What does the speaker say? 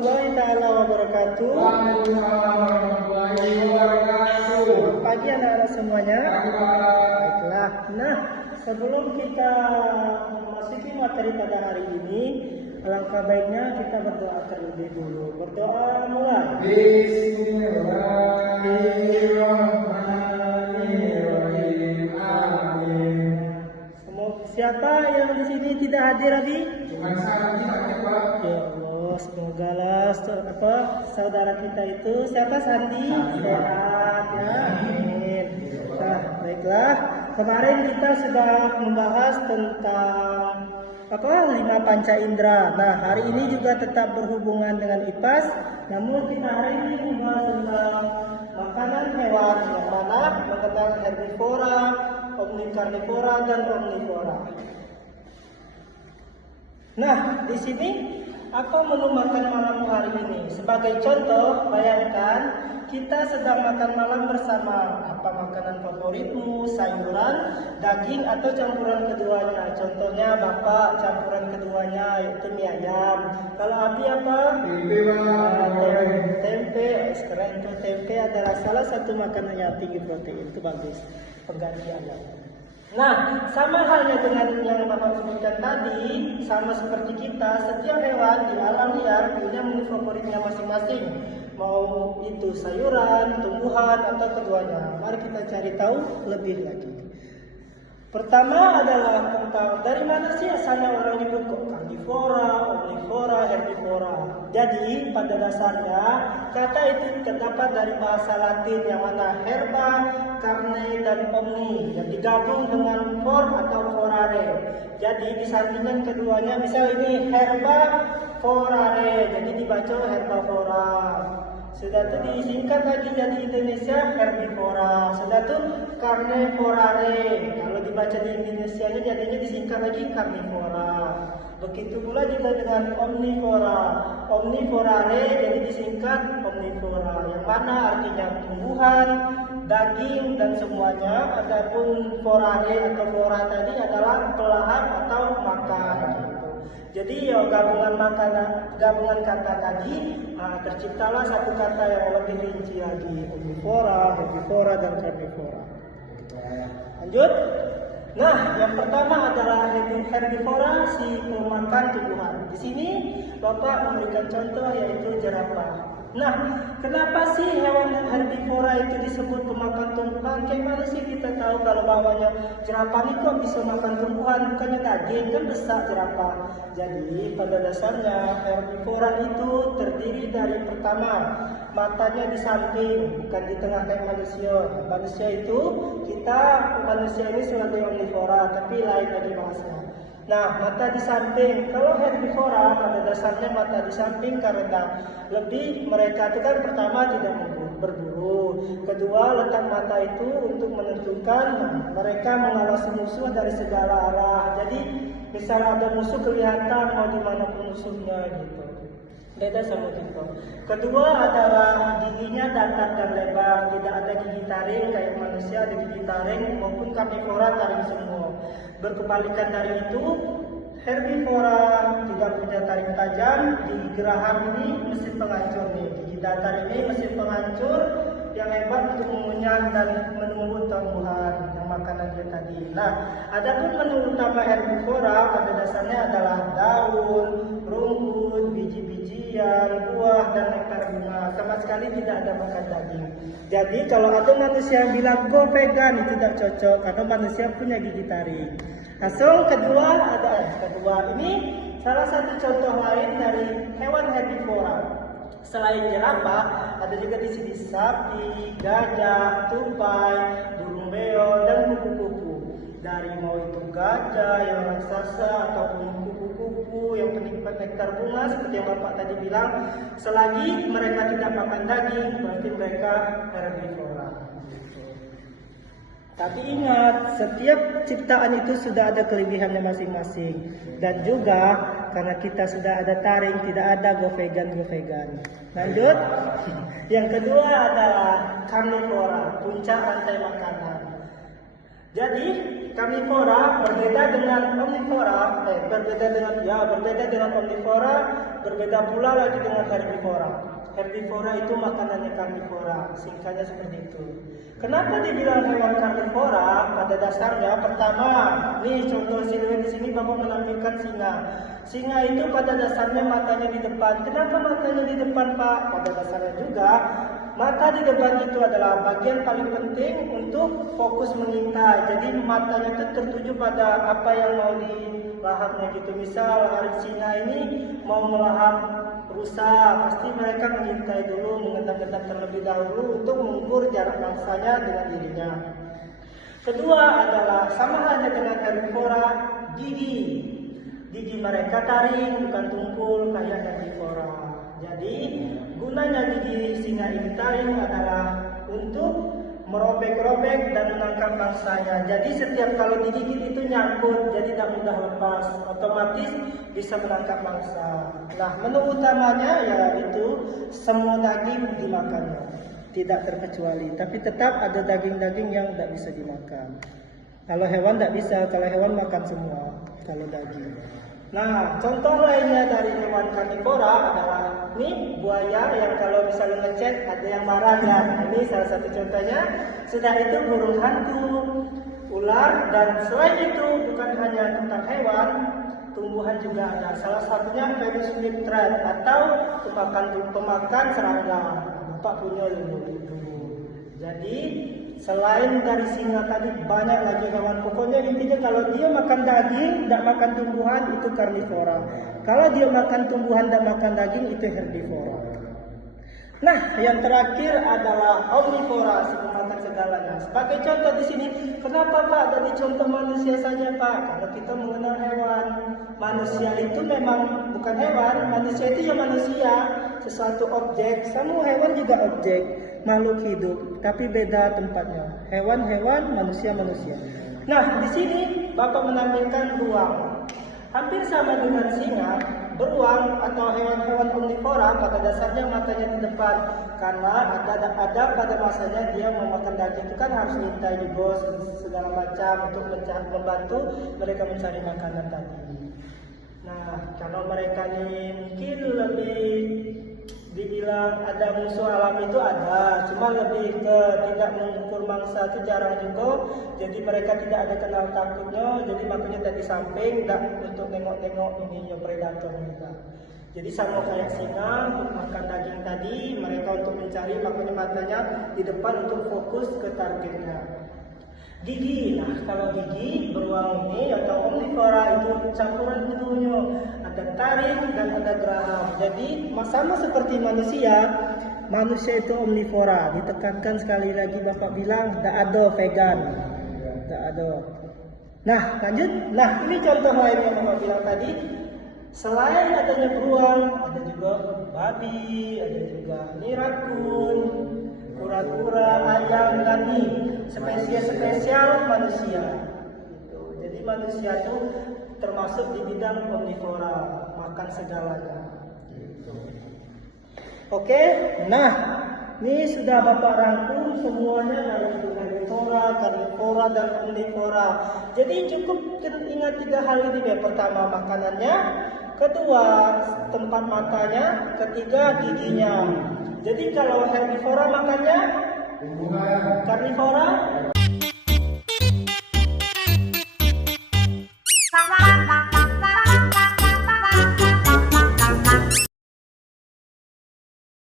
warahmatullahi taala wabarakatuh. Selamat pagi anak-anak semuanya. Baiklah. Nah, sebelum kita memasuki materi pada hari ini, alangkah baiknya kita berdoa terlebih dulu. Berdoa mulai. Bismillahirrahmanirrahim. Amin. Siapa yang di sini tidak hadir tadi? Ya Allah, semoga saudara kita itu siapa Sandi sehat ya. Amin. Nah, baiklah. Kemarin kita sudah membahas tentang 5 panca indera. Nah, hari ini juga tetap berhubungan dengan IPAS. Namun kita hari ini membahas tentang makanan hewan yang mana mengenal herbivora, omnikarnivora dan omnivora. Nah, di sini apa menu makan malam hari ini? Sebagai contoh, bayangkan kita sedang makan malam bersama. Apa makanan favoritmu? Sayuran, daging, atau campuran keduanya? Contohnya Bapak campuran keduanya yaitu mie ayam. Kalau Abi apa? Tempe. Keren tuh, tempe adalah salah satu makanan yang tinggi protein. Itu bagus penggantiannya. Nah, sama halnya dengan yang Bapak sebutkan tadi, sama seperti kita, setiap hewan di alam liar punya menu favoritnya masing-masing. Mau itu sayuran, tumbuhan, atau keduanya. Mari kita cari tahu lebih lagi. Pertama adalah tentang dari mana sih asalnya orang nyebut kok karnivora, omnivora, herbivora. Jadi pada dasarnya kata itu terdapat dari bahasa Latin yang mana herba, carne, dan omni yang digabung dengan for atau forare. Jadi disandingkan keduanya, misal ini herba forare, jadi dibaca herbivora. Sudah itu disingkat lagi jadi Indonesia herbivora. Sudah itu carnivorare. Kalau dibaca di Indonesia jadinya disingkat lagi carnivora. Begitu pula juga dengan omnivora. Omnivorare jadi disingkat omnivora. Yang mana artinya tumbuhan, daging dan semuanya. Adapun forare atau flora tadi adalah pelahap atau makan. Jadi gabungan kata tadi terciptalah satu kata yang lebih rinci lagi, omnivora, herbivora, dan carnivora. Lanjut. Nah, yang pertama adalah herbivora, si pemakan tumbuhan. Di sini Bapak memberikan contoh yaitu jerapah. Nah, kenapa sih hewan herbivora itu disebut pemakan tumbuhan? Kayak mana sih kita tahu kalau bahwanya jerapah ini kok bisa makan tumbuhan, bukannya daging, kan besar jerapah. Jadi pada dasarnya herbivora itu terdiri dari pertama matanya di samping, bukan di tengah kayak manusia. Manusia ini sebagai omnivora, tapi lain lagi bahasanya. Nah, mata di samping. Kalau herbivora pada dasarnya mata di samping karena lebih mereka itu kan pertama tidak berburu. Kedua, letak mata itu untuk menentukan mereka mengawasi musuh dari segala arah. Jadi, misal ada musuh kelihatan mau dimanapun musuhnya gitu. Beda sama kita. Kedua adalah giginya datar dan lebar, tidak ada gigi taring kayak manusia ada gigi taring maupun karnivora taring semua. Berkebalikan dari itu, herbivora tidak punya taring tajam, gigi geraham ini mesin penghancur nih. Gigi datar ini mesin penghancur yang hebat untuk mengunyah dan menumbuh tumbuhan yang makanannya tadi. Nah, adapun menu utama herbivora pada dasarnya adalah daun, rumput, biji-bijian, buah, dan nektar bunga. Sama sekali tidak ada makan daging. Jadi kalau ada manusia yang bilang go vegan itu tidak cocok karena manusia punya gigi taring. Langsung kedua ini salah satu contoh lain dari hewan herbivora. Selain jerapah, ada juga di sini sapi, gajah, tupai, burung beo, dan kupu-kupu. Dari mau itu gajah yang raksasa ataupun kupu-kupu yang penikmat nektar bunga seperti yang Bapak tadi bilang, selagi mereka tidak makan daging, berarti mereka herbivora. Tapi ingat, setiap ciptaan itu sudah ada kelebihannya masing-masing. Dan juga karena kita sudah ada taring, tidak ada go vegan. Lanjut. Yang kedua adalah karnivora, puncak rantai makanan. Jadi karnivora berbeda dengan omnivora, berbeda dengan omnivora, berbeda pula lagi dengan herbivora. Herbivora itu makanannya karnivora, singkatnya seperti itu. Kenapa dibilang hewan karnivora? Pada dasarnya pertama, nih contoh siluet di sini Bapak menampilkan singa. Singa itu pada dasarnya matanya di depan. Kenapa matanya di depan, Pak? Pada dasarnya juga mata di depan itu adalah bagian paling penting untuk fokus mengintai. Jadi matanya itu tertuju pada apa yang mau dilahapnya gitu. Misal hari singa ini mau melahap rusa, pasti mereka mengintai dulu, mengendap-endap terlebih dahulu untuk mengukur jarak mangsanya dengan dirinya. Kedua adalah sama halnya dengan herbivora, gigi. Gigi mereka taring, bukan tumpul kayak herbivora. Jadi gunanya gigi singa ini taring adalah untuk merobek-robek dan menangkap mangsanya. Jadi setiap kalau digigit itu nyangkut, jadi tidak mudah lepas, otomatis bisa menangkap mangsa. Nah, menu utamanya yaitu semua daging dimakannya, tidak terkecuali. Tapi tetap ada daging-daging yang tidak bisa dimakan. Kalau hewan tidak bisa, kalau hewan makan semua, kalau daging. Nah, contoh lainnya dari hewan karnivora adalah nih buaya yang kalau misalnya ngecek ada yang marah ya. Ini salah satu contohnya. Sudah itu burung hantu, ular, dan selain itu bukan hanya tentang hewan, tumbuhan juga ada. Salah satunya Venus flytrap atau pemakan serangga. Bapak punya dulu. Jadi selain dari singa tadi banyak lagi hewan. Pokoknya intinya kalau dia makan daging, tidak makan tumbuhan itu karnivora. Kalau dia makan tumbuhan dan makan daging itu herbivora. Nah, yang terakhir adalah omnivora, si pemakan segalanya. Sebagai contoh di sini, kenapa Pak dari contoh manusia saja Pak? Kalau kita mengenal hewan, manusia itu memang bukan hewan, manusia itu ya manusia, sesuatu objek. Semua hewan juga objek, makhluk hidup, tapi beda tempatnya. Hewan-hewan, manusia-manusia. Nah, di sini Bapak menampilkan beruang. Hampir sama dengan singa, beruang atau hewan-hewan omnivora pada dasarnya matanya di depan. Karena ada pada masanya dia mau makan daging itu kan harus minta di bos segala macam untuk membantu mereka mencari makanan tadi. Nah, kalau mereka ini mungkin lebih dibilang ada musuh alam itu ada, cuma lebih ke tidak mengukur mangsa itu jarang juga. Jadi mereka tidak ada kenal takutnya, jadi makanya dari samping tidak untuk nengok-nengok ininya predator mereka. Jadi sama kayak singa untuk makan daging tadi, mereka untuk mencari makanya matanya di depan untuk fokus ke targetnya. Gigi, nah kalau gigi beruang ini atau omnivora itu campuran dulunya, ada taring dan ada geraham. Jadi sama seperti manusia itu omnivora. Ditekankan sekali lagi Bapak bilang tidak ada vegan, tidak ada. Nah lanjut, nah ini contoh lain yang Bapak bilang tadi. Selain adanya beruang, ada juga babi, ada juga rakun, kura-kura, ayam, dan spesies-spesial manusia. Jadi manusia itu termasuk di bidang omnivora, makan segalanya. Oke, nah ini sudah Bapak rangkum semuanya dari karnivora, dan omnivora. Jadi cukup ingat 3 hal ini ya. Pertama makanannya, kedua tempat matanya, ketiga giginya. Jadi kalau herbivora makannya, karnivora